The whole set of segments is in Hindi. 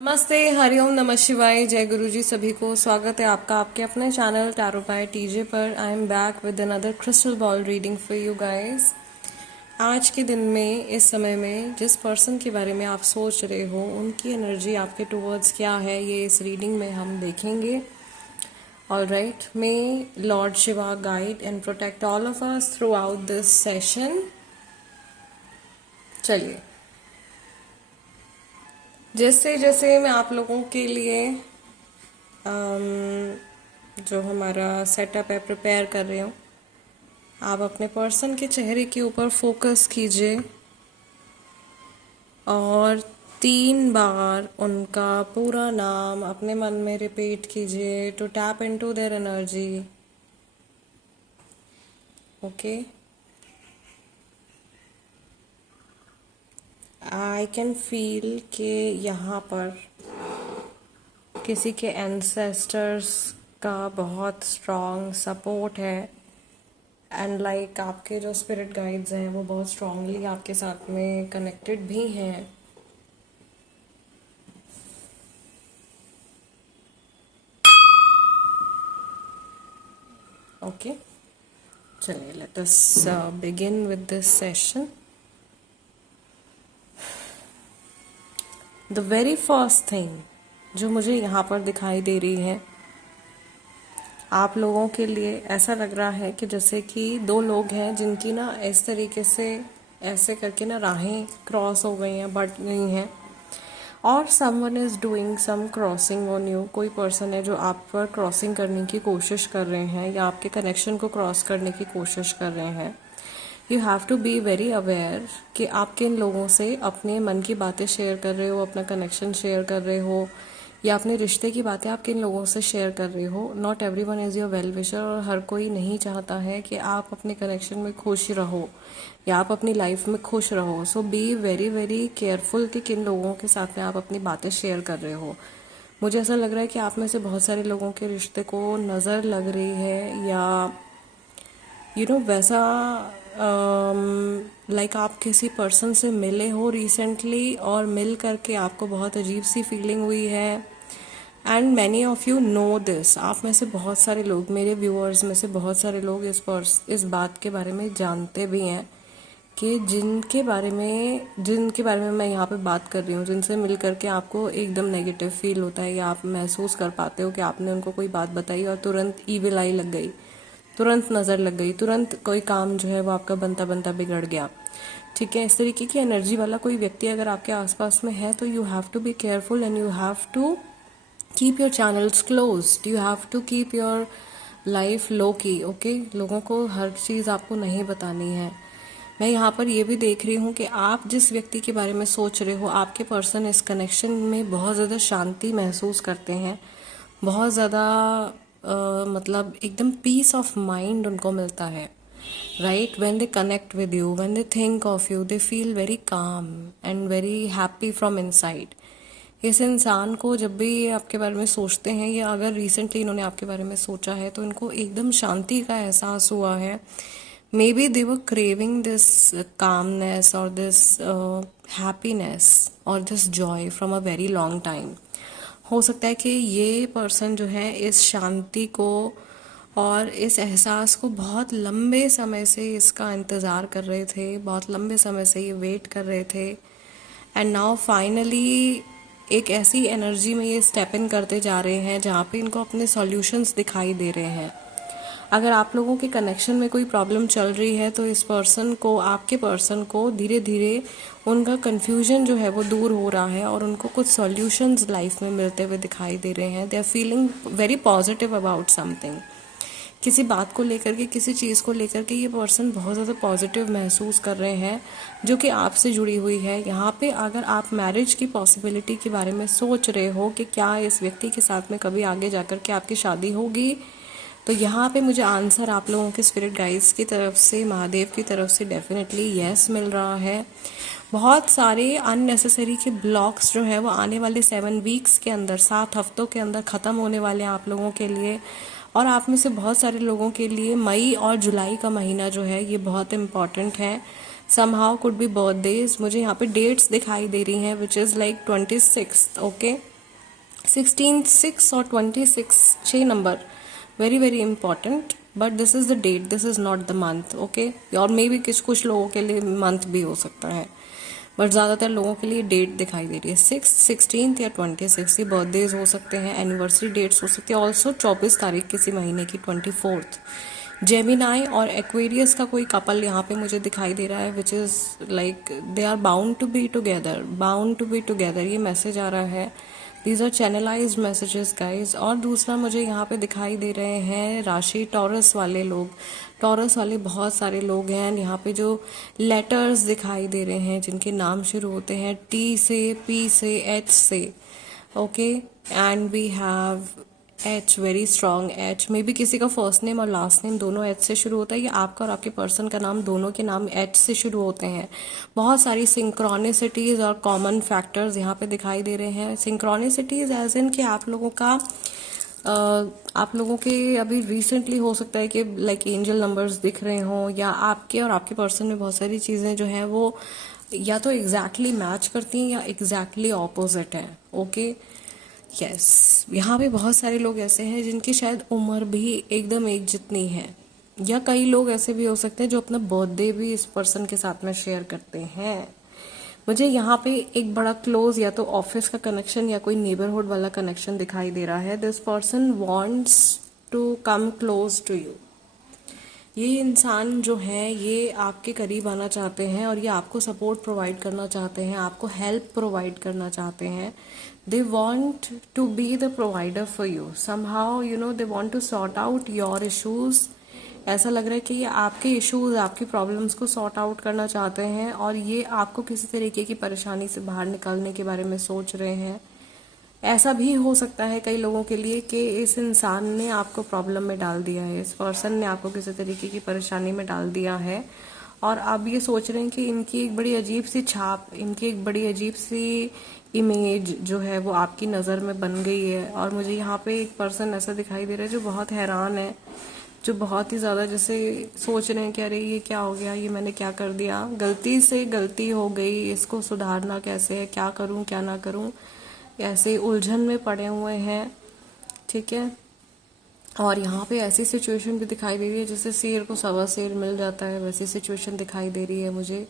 नमस्ते, हरिओम, नमः शिवाय, जय गुरु जी। सभी को स्वागत है आपका आपके अपने चैनल टैरो बाय टीजे पर। I am back with another crystal ball reading for you guys. आज के दिन में, इस समय में जिस पर्सन के बारे में आप सोच रहे हो, उनकी एनर्जी आपके टुवर्ड्स क्या है, ये इस रीडिंग में हम देखेंगे। All right, my lord Shiva guide and protect all of us through out this session. चलिए, जैसे जैसे मैं आप लोगों के लिए जो हमारा सेटअप है प्रिपेयर कर रही हूँ, आप अपने पर्सन के चेहरे के ऊपर फोकस कीजिए और 3 बार उनका पूरा नाम अपने मन में रिपीट कीजिए to tap into their energy. Okay, I can feel कि यहाँ पर किसी के एंसेस्टर्स का बहुत स्ट्रॉन्ग सपोर्ट है एंड लाइक आपके जो स्पिरिट गाइड्स हैं वो बहुत स्ट्रांगली आपके साथ में कनेक्टेड भी हैं। ओके, चलिए, let us begin with this session. The very first thing जो मुझे यहाँ पर दिखाई दे रही है, आप लोगों के लिए ऐसा लग रहा है कि जैसे कि 2 लोग हैं जिनकी ना इस तरीके से ऐसे करके ना राहें क्रॉस हो गई हैं, बट नहीं हैं, और someone is doing some crossing on you. कोई पर्सन है जो आप पर क्रॉसिंग करने की कोशिश कर रहे हैं या आपके कनेक्शन को क्रॉस करने की कोशिश कर रहे हैं। You have to be very aware कि आप किन लोगों से अपने मन की बातें शेयर कर रहे हो, अपना कनेक्शन शेयर कर रहे हो, या अपने रिश्ते की बातें आप किन लोगों से शेयर कर रहे हो। Not everyone is your well wisher, और हर कोई नहीं चाहता है कि आप अपने कनेक्शन में खुश रहो या आप अपनी लाइफ में खुश रहो। सो बी वेरी वेरी केयरफुल कि किन लोगों के साथ में आप अपनी बातें शेयर कर रहे हो। मुझे ऐसा लग रहा है कि आप में से बहुत सारे लोगों के रिश्ते को नज़र लग रही है, या वैसा लाइक आप किसी पर्सन से मिले हो रिसेंटली और मिल करके आपको बहुत अजीब सी फीलिंग हुई है। And many of you know this, आप में से बहुत सारे लोग, मेरे व्यूअर्स में से बहुत सारे लोग इस बात के बारे में जानते भी हैं कि जिनके बारे में मैं यहाँ पे बात कर रही हूँ, जिनसे मिल करके आपको एकदम नेगेटिव फील होता है, या आप महसूस कर पाते हो कि आपने उनको कोई बात बताई और तुरंत ईविल आई लग गई, तुरंत नज़र लग गई, तुरंत कोई काम जो है वो आपका बनता बनता बिगड़ गया। ठीक है, इस तरीके की एनर्जी वाला कोई व्यक्ति अगर आपके आसपास में है तो you have to be careful and you have to keep your channels closed. You have to keep your life low key. Okay, लोगों को हर चीज़ आपको नहीं बतानी है। मैं यहाँ पर ये भी देख रही हूँ कि आप जिस व्यक्ति के बारे में सोच रहे हो, आपके पर्सन इस कनेक्शन में बहुत ज़्यादा शांति महसूस करते हैं, बहुत ज़्यादा मतलब एकदम पीस ऑफ माइंड उनको मिलता है। Right, when they connect with you, when they think of you, they feel very calm and very happy from inside. इस इंसान को जब भी ये आपके बारे में सोचते हैं, या अगर रिसेंटली इन्होंने आपके बारे में सोचा है, तो इनको एकदम शांति का एहसास हुआ है। May be they were craving this calmness और दिस हैप्पीनेस और this Joy from a very long time. हो सकता है कि ये पर्सन जो है इस शांति को और इस एहसास को बहुत लंबे समय से इसका इंतज़ार कर रहे थे, बहुत लंबे समय से ये वेट कर रहे थे, एंड नाउ फाइनली एक ऐसी एनर्जी में ये स्टेप इन करते जा रहे हैं जहाँ पे इनको अपने सॉल्यूशंस दिखाई दे रहे हैं। अगर आप लोगों के कनेक्शन में कोई प्रॉब्लम चल रही है तो इस पर्सन को, आपके पर्सन को धीरे धीरे उनका कन्फ्यूजन जो है वो दूर हो रहा है और उनको कुछ सॉल्यूशंस लाइफ में मिलते हुए दिखाई दे रहे हैं। They are feeling very positive about something. किसी बात को लेकर के, किसी चीज़ को लेकर के ये पर्सन बहुत ज़्यादा पॉजिटिव महसूस कर रहे हैं, जो कि आपसे जुड़ी हुई है। यहाँ पे अगर आप मैरिज की पॉसिबिलिटी के बारे में सोच रहे हो कि क्या इस व्यक्ति के साथ में कभी आगे जाकर के आपकी शादी होगी, तो यहाँ पे मुझे आंसर आप लोगों के स्पिरिट गाइड्स की तरफ से, महादेव की तरफ से डेफिनेटली यस मिल रहा है। बहुत सारे अननेसेसरी के ब्लॉक्स जो है वो आने वाले 7 वीक्स के अंदर, 7 हफ्तों के अंदर ख़त्म होने वाले हैं आप लोगों के लिए। और आप में से बहुत सारे लोगों के लिए मई और जुलाई का महीना जो है ये बहुत इम्पॉर्टेंट है। समहाउ कुड बी बर्थडेज, मुझे यहाँ पे डेट्स दिखाई दे रही हैं, विच इज़ लाइक 26। ओके, 16 6 और 26 6 number very very important, but this is the date, this is not the month, okay. और मे बी कुछ लोगों के लिए मंथ भी हो सकता है, बट ज़्यादातर लोगों के लिए डेट दिखाई दे रही है। 6 16 या 26 ये बर्थडेज हो सकते हैं, एनिवर्सरी डेट्स हो सकती है। ऑल्सो 24 तारीख किसी महीने की, 24th। जेमिनाई और एक्वेरियस का कोई कपल यहाँ पे मुझे दिखाई दे रहा है, which is like they are bound to be together, bound to be together, ये मैसेज आ रहा है। These are channelised messages guys. और दूसरा मुझे यहाँ पे दिखाई दे रहे हैं राशि टॉरस वाले लोग, टॉरस वाले बहुत सारे लोग हैं यहाँ पे, जो लेटर्स दिखाई दे रहे हैं जिनके नाम शुरू होते हैं टी से, पी से, एच से, okay. And we have H, very strong H. Maybe किसी का फर्स्ट नेम और लास्ट नेम दोनों एच से शुरू होता है, या आपका और आपके पर्सन का नाम दोनों के नाम एच से शुरू होते हैं। बहुत सारी सिंक्रोनिसिटीज और कॉमन फैक्टर्स यहाँ पे दिखाई दे रहे हैं। सिंक्रोनिसिटीज एज इन कि आप लोगों का आप लोगों के अभी रिसेंटली हो सकता है कि लाइक एंजल नंबर्स दिख रहे हों, या आपके और आपके पर्सन में बहुत सारी चीज़ें जो हैं वो या तो एग्जैक्टली मैच करती हैं या एग्जैक्टली ऑपोजिट हैं, ओके। यस, यहाँ पे बहुत सारे लोग ऐसे हैं जिनकी शायद उम्र भी एकदम एक जितनी है, या कई लोग ऐसे भी हो सकते हैं जो अपना बर्थडे भी इस पर्सन के साथ में शेयर करते हैं। मुझे यहाँ पे एक बड़ा क्लोज या तो ऑफिस का कनेक्शन या कोई नेबरहुड वाला कनेक्शन दिखाई दे रहा है। This person wants to come close to you. ये इंसान जो है ये आपके करीब आना चाहते हैं और ये आपको सपोर्ट प्रोवाइड करना चाहते हैं, आपको हेल्प प्रोवाइड करना चाहते हैं। They want to be the provider for you somehow, you know, they want to sort out your issues. ऐसा लग रहा है कि ये आपके इश्यूज, आपकी प्रॉब्लम्स को सॉर्ट आउट करना चाहते हैं, और ये आपको किसी तरीके की परेशानी से बाहर निकलने के बारे में सोच रहे हैं। ऐसा भी हो सकता है कई लोगों के लिए कि इस इंसान ने आपको प्रॉब्लम में डाल दिया है, इस पर्सन ने आपको किसी तरीके की परेशानी में डाल दिया है, और अब ये सोच रहे हैं कि इनकी एक बड़ी अजीब सी छाप, इनकी एक बड़ी अजीब सी इमेज जो है वो आपकी नज़र में बन गई है। और मुझे यहाँ पे एक पर्सन ऐसा दिखाई दे रहा है जो बहुत हैरान है, जो बहुत ही ज़्यादा जैसे सोच रहे हैं कि अरे ये क्या हो गया, ये मैंने क्या कर दिया, गलती से गलती हो गई, इसको सुधारना कैसे है, क्या करूं क्या ना करूं, ऐसे उलझन में पड़े हुए हैं, ठीक है। और यहाँ पे ऐसी सिचुएशन भी दिखाई दे रही है जैसे शेर को सवा शेर मिल जाता है, वैसी सिचुएशन दिखाई दे रही है मुझे।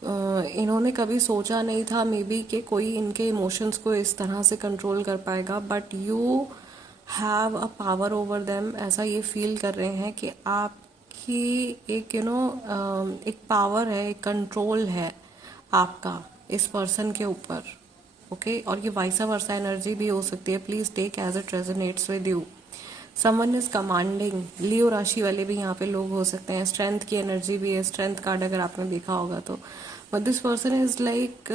इन्होंने कभी सोचा नहीं था मे बी कि कोई इनके इमोशंस को इस तरह से कंट्रोल कर पाएगा, but you have a power over them. ऐसा ये फील कर रहे हैं कि आपकी एक एक पावर है, एक कंट्रोल है आपका इस पर्सन के ऊपर, ओके। और ये वाइसा वर्सा एनर्जी भी हो सकती है, please take as it resonates with you. Someone is commanding, Leo राशि वाले भी यहाँ पे लोग हो सकते हैं। स्ट्रेंथ की एनर्जी भी है, स्ट्रेंथ कार्ड अगर आपने देखा होगा तो। But this person is like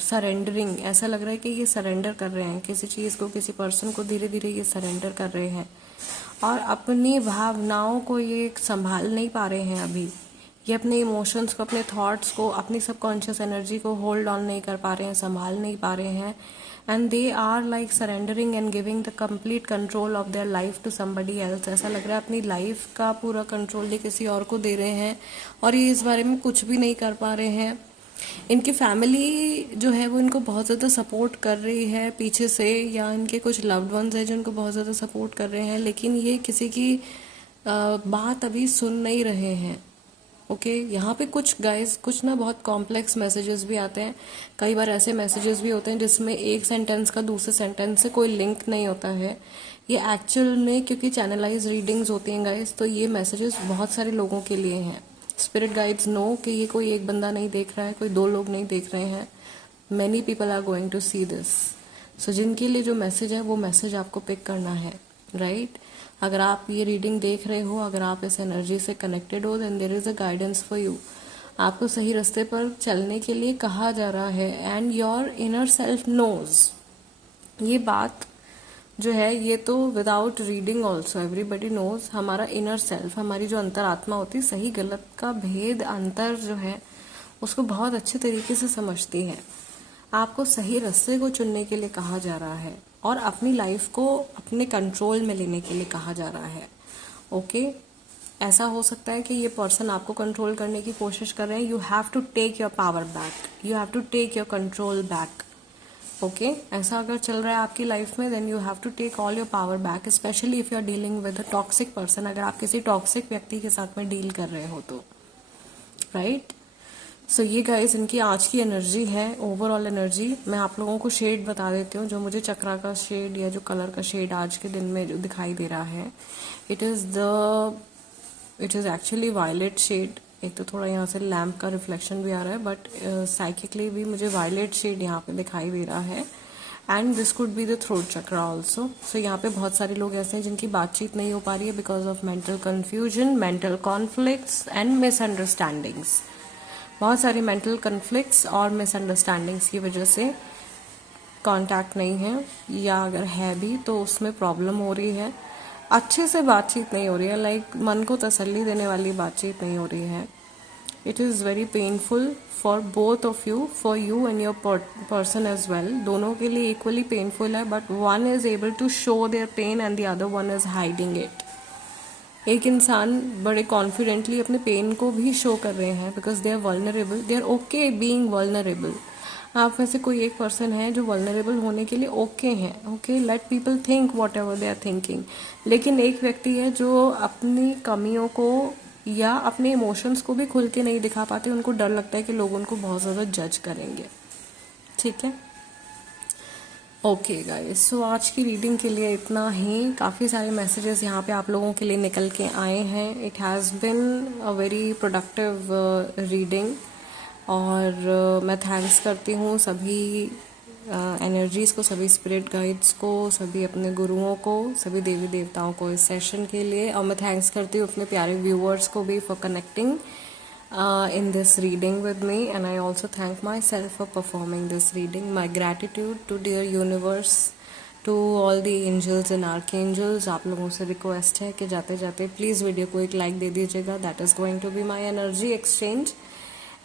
surrendering, ऐसा लग रहा है कि ये सरेंडर कर रहे हैं किसी चीज़ को, किसी पर्सन को धीरे धीरे ये सरेंडर कर रहे हैं, और अपनी भावनाओं को ये संभाल नहीं पा रहे हैं अभी। ये अपने इमोशंस को, अपने थॉट्स को, अपनी सबकॉन्शियस एनर्जी को होल्ड ऑन नहीं कर पा रहे हैं, संभाल नहीं पा रहे हैं, and they are like surrendering and giving the complete control of their life to somebody else. ऐसा लग रहा है अपनी लाइफ का पूरा कंट्रोल ये किसी और को दे रहे हैं, और ये इस बारे में कुछ भी नहीं कर पा रहे हैं। इनकी फैमिली जो है वो इनको बहुत ज़्यादा सपोर्ट कर रही है पीछे से, या इनके कुछ लव्ड वंस हैं जो इनको बहुत ज़्यादा सपोर्ट कर रहे हैं, लेकिन ये किसी की बात अभी सुन नहीं रहे हैं, ओके। यहाँ पे कुछ गाइस, कुछ ना बहुत कॉम्प्लेक्स मैसेजेस भी आते हैं। कई बार ऐसे मैसेजेस भी होते हैं जिसमें एक सेंटेंस का दूसरे सेंटेंस से कोई लिंक नहीं होता है। ये एक्चुअल में क्योंकि चैनलाइज रीडिंग्स होती हैं गाइस, तो ये मैसेजेस बहुत सारे लोगों के लिए हैं। स्पिरिट गाइड्स नो कि ये कोई एक बंदा नहीं देख रहा है, कोई दो लोग नहीं देख रहे हैं, many people are going to see this. So जिनके लिए जो मैसेज है वो मैसेज आपको पिक करना है, राइट। अगर आप ये रीडिंग देख रहे हो, अगर आप इस एनर्जी से कनेक्टेड हो, then there is a guidance for you. आपको सही रास्ते पर चलने के लिए कहा जा रहा है, and your inner self knows. ये बात जो है ये तो without reading also everybody knows, हमारा इनर सेल्फ, हमारी जो अंतरात्मा होती है, सही गलत का भेद, अंतर जो है उसको बहुत अच्छे तरीके से समझती है। आपको सही रास्ते को चुनने के लिए कहा जा रहा है, और अपनी लाइफ को अपने कंट्रोल में लेने के लिए कहा जा रहा है, ओके। ऐसा हो सकता है कि ये पर्सन आपको कंट्रोल करने की कोशिश कर रहे हैं। You have to take your power back, you have to take your control back, okay ऐसा अगर चल रहा है आपकी लाइफ में, then you have to take all your power back, specially if you are dealing with a toxic person, अगर आप किसी टॉक्सिक व्यक्ति के साथ में डील कर रहे हो तो, राइट। सो ये गाइस इनकी आज की एनर्जी है, ओवरऑल एनर्जी। मैं आप लोगों को शेड बता देती हूँ, जो मुझे चक्रा का शेड या जो कलर का शेड आज के दिन में जो दिखाई दे रहा है, it is actually violet shade. एक तो थोड़ा यहाँ से लैम्प का रिफ्लेक्शन भी आ रहा है, बट साइकिकली भी मुझे वायलेट शेड यहाँ पे दिखाई दे रहा है। And this could be the throat chakra also. So यहाँ पे बहुत सारे लोग ऐसे हैं जिनकी बातचीत नहीं हो पा रही है because of mental confusion, mental conflicts and misunderstandings. बहुत सारी मेंटल कन्फ्लिक्ट्स और मिसअंडरस्टैंडिंग्स की वजह से कांटेक्ट नहीं है, या अगर है भी तो उसमें प्रॉब्लम हो रही है, अच्छे से बातचीत नहीं हो रही है, लाइक मन को तसल्ली देने वाली बातचीत नहीं हो रही है। It is very painful for both of you, for you and your person as well. दोनों के लिए इक्वली पेनफुल है, but one is able to show their pain and the other one is hiding it. एक इंसान बड़े कॉन्फिडेंटली अपने पेन को भी शो कर रहे हैं because they are vulnerable, they are okay being vulnerable. आप में से कोई एक पर्सन है जो वल्नरेबल होने के लिए ओके हैं, okay, let people think whatever they are thinking. लेकिन एक व्यक्ति है जो अपनी कमियों को या अपने इमोशंस को भी खुल के नहीं दिखा पाते, उनको डर लगता है कि लोग उनको बहुत ज़्यादा जज करेंगे, ठीक है। ओके गाइस, सो आज की रीडिंग के लिए इतना ही। काफ़ी सारे मैसेजेस यहाँ पे आप लोगों के लिए निकल के आए हैं। It has been a very productive reading, और मैं थैंक्स करती हूँ सभी एनर्जीज़ को, सभी स्पिरिट गाइड्स को, सभी अपने गुरुओं को, सभी देवी देवताओं को इस सेशन के लिए। और मैं थैंक्स करती हूँ अपने प्यारे व्यूअर्स को भी for connecting in this reading with me, and I also thank myself for performing this reading. My gratitude to dear universe, to all the angels and archangels. आप लोगों से रिक्वेस्ट है कि जाते जाते प्लीज़ वीडियो को एक लाइक दे दीजिएगा, that is going to be my energy exchange.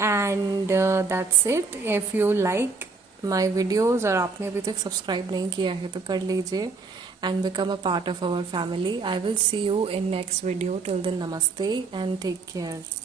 And that's it. If you like my videos और आपने अभी तक सब्सक्राइब नहीं किया है तो कर लीजिए, and become a part of our family. I will see you in next video. Till then, namaste and take care.